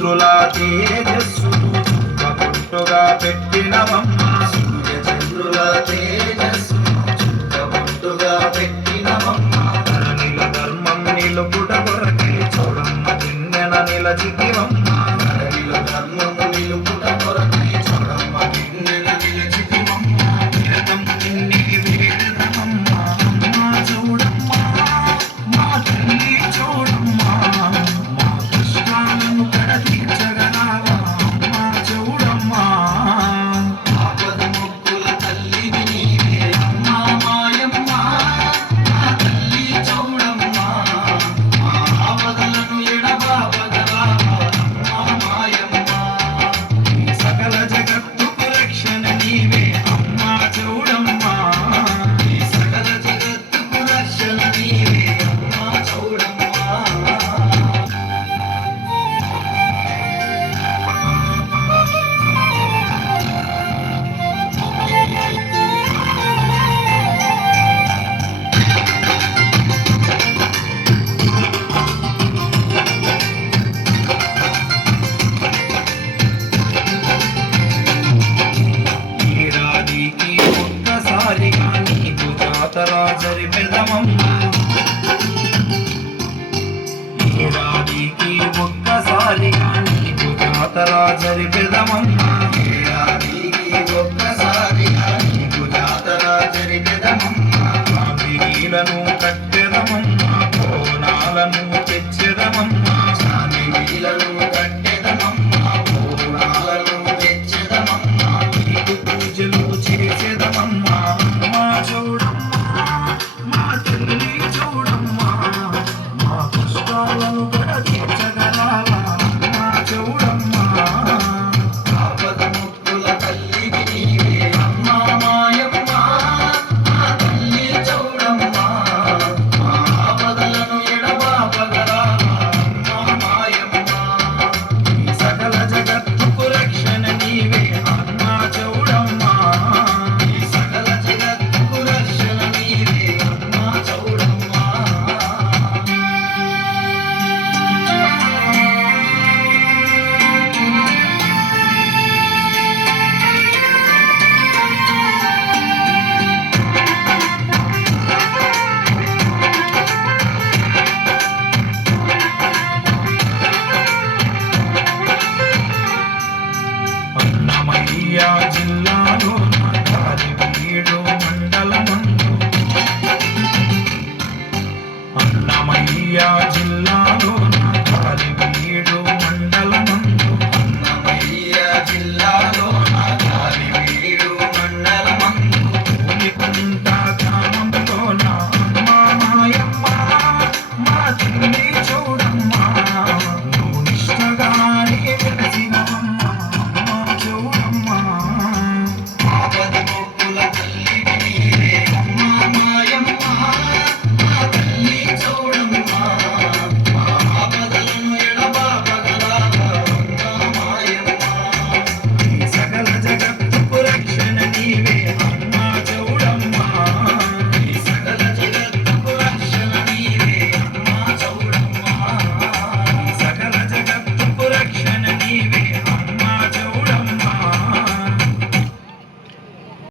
చంద్రుల తేజస్సు చుక్కబొట్టుగా పెట్టినవమ్మ చంద్రుల తేజస్సు చుక్కబొట్టుగా పెట్టినవమ్మ ధరణిల ధర్మం నిలుపుట కొరకే చూడమ్మ కిన్నెన నిలచితివమ్మ ధరణిల ధర్మం నిలుపుట కొరకే చూడమ్మ కిన్నెన నిలచితివమ్మ నిరతం నిన్నికి వేదనమ్మ అమ్మ చూడమ్మ మా తల్లి చూడమ్మ మా కష్టాలను కడతీర్చగలవా అమ్మ చూడమ్మ ఆపద మొక్కుల తల్లివి నీవే అమ్మ మాయమ్మ మా తల్లి చూడమ్మ మా ఆపదలను ఎడబాపగలవా అమ్మ మాయమ్మ ఈ సకల జగత్తుకు రక్షణ నీవే అమ్మ చూడమ్మ ఈ సకల జగత్తుకు రక్షణ నీవే అమ్మ చూడమ్మ ఏడాదికి ఒక్కసారిగా నీకు జాతర జరిపెదమమ్మ ఏడాదికి ఒక్కసారిగా నీకు జాతర జరిపెదమమ్మ